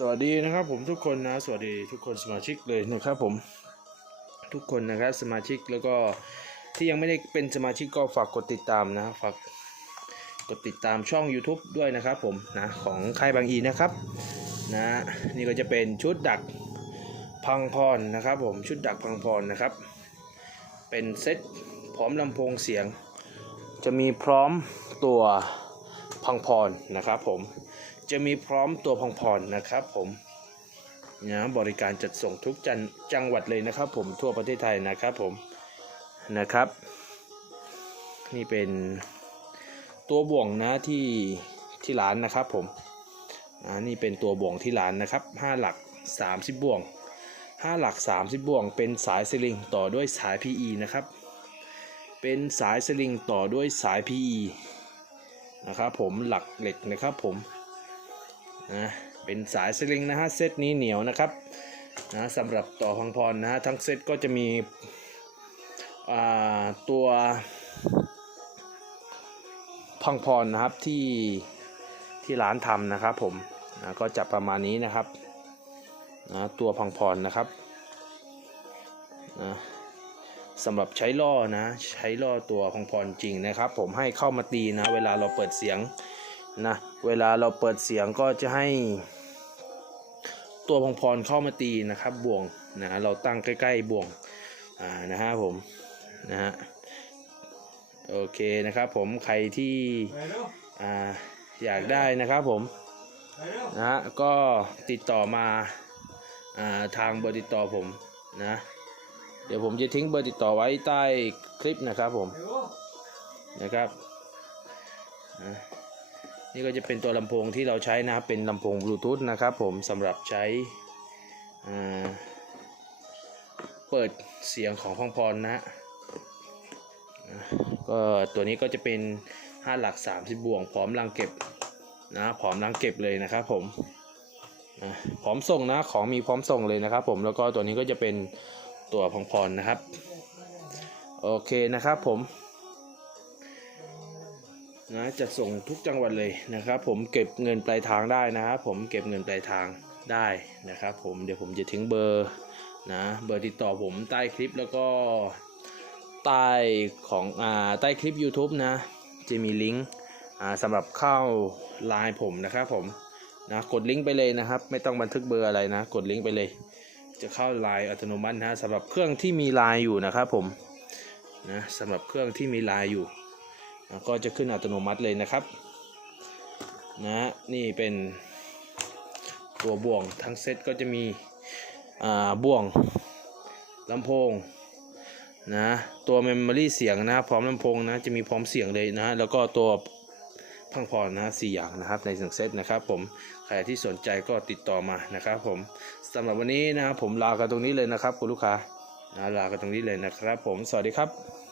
สวัสดีนะครับผมทุกคนนะสวัสดีทุกคนสมาชิกเลยนะครับผมทุกคนนะครับสมาชิกแล้วก็ที่ยังไม่ได้เป็นสมาชิกก็ฝากกดติดตามนะฝากกดติดตามช่อง YouTube ด้วยนะครับผมนะของค่ายบางอีนะครับนะนี่ก็จะเป็นชุดดักพังพรนะครับผมชุดดักพังพรนะครับ เป็นเซ็ตพร้อมลำโพงเสียง จะมีพร้อมตัวพังพรนะครับผม จะมีพร้อมตัวพองพรนนะครับผมนะบริการจัดส่งทุกจันจังหวัดเลยนะครับผมทั่วประเทศไทยนะครับผมนะครับ นี่เป็นตัวบ่วงนะที่ที่ร้านนะครับผมอ่านี่เป็นตัวบ่วงที่ร้านนะครับ 5 หลัก 30 บ่วง 5 หลัก 30 บ่วง เป็นสายสลิงต่อด้วยสาย PE นะครับ เป็นสายสลิงต่อด้วยสาย PE นะครับผมหลักเหล็กนะครับผม นะเป็นสายสลิงนะฮะเซตนี้เหนียวนะครับนะสำหรับต่อพังพรนะฮะทั้งเซตก็จะมีตัวพังพรนะครับที่ที่ร้านทำนะครับผมนะก็จะประมาณนี้นะครับนะตัวพังพรนะครับนะสำหรับใช้ล่อนะ ใช้ล่อตัวพังพรจริงนะครับ ผมให้เข้ามาตีนะ เวลาเราเปิดเสียง นะเวลาเราเปิดเสียงก็จะให้ ตัวพองพรเข้ามาตีนะครับบ่วงนะเราตั้งใกล้ๆบ่วงอ่านะฮะผมนะฮะโอเคนะครับผมใครที่อ่าอยากได้นะครับผมนะฮะก็ติดต่อมาอ่าทางเบอร์ติดต่อผมนะเดี๋ยวผมจะทิ้งเบอร์ติดต่อไว้ใต้คลิปนะครับผมนะครับนะ นี่ก็จะเป็นตัวลำโพงที่เราใช้นะครับเป็นลำโพงบลูทูธนะครับผมสำหรับใช้เปิดเสียงของพองพรนะฮะก็ตัวนี้ก็จะเป็น 5 หลัก 30 บวง พร้อมรังเก็บนะพร้อมรังเก็บเลยนะครับผมพร้อมส่งนะของมีพร้อมส่งเลยนะครับผมแล้วก็ตัวนี้ก็จะเป็นตัวพองพรนะครับ โอเคนะครับผม นะจะส่งทุกจังหวัดเลยนะครับ ผมเก็บเงินปลายทางได้นะครับผมเก็บเงินปลายทางได้นะครับ ผมเดี๋ยวผมจะทิ้งเบอร์นะเบอร์ติดต่อผมใต้คลิปแล้วก็ใต้ของอ่าใต้คลิป YouTube นะจะมีลิงก์อ่าสำหรับเข้าไลน์ผมนะครับผมนะกดลิงก์ไปเลยนะครับ ไม่ต้องบันทึกเบอร์อะไรนะ กดลิงก์ไปเลย จะเข้าไลน์อัตโนมัตินะสำหรับเครื่องที่มีไลน์อยู่นะครับผมนะสำหรับเครื่องที่มีไลน์อยู่ ก็จะขึ้นอัตโนมัติเลยนะครับนะนี่เป็นตัวบ่วงทั้งเซตก็จะมีอ่าบ่วงลำโพงนะตัวเมมโมรี่เสียงนะพร้อมลำโพงนะจะมีพร้อมเสียงเลยนะแล้วก็ตัวพังพรนะสี่อย่างนะครับในหนึ่งเซตนะครับผมใครที่สนใจก็ติดต่อมานะครับผมสำหรับวันนี้นะครับผมลากันตรงนี้เลยนะครับคุณลูกค้านะลากันตรงนี้เลยนะครับผมสวัสดีครับ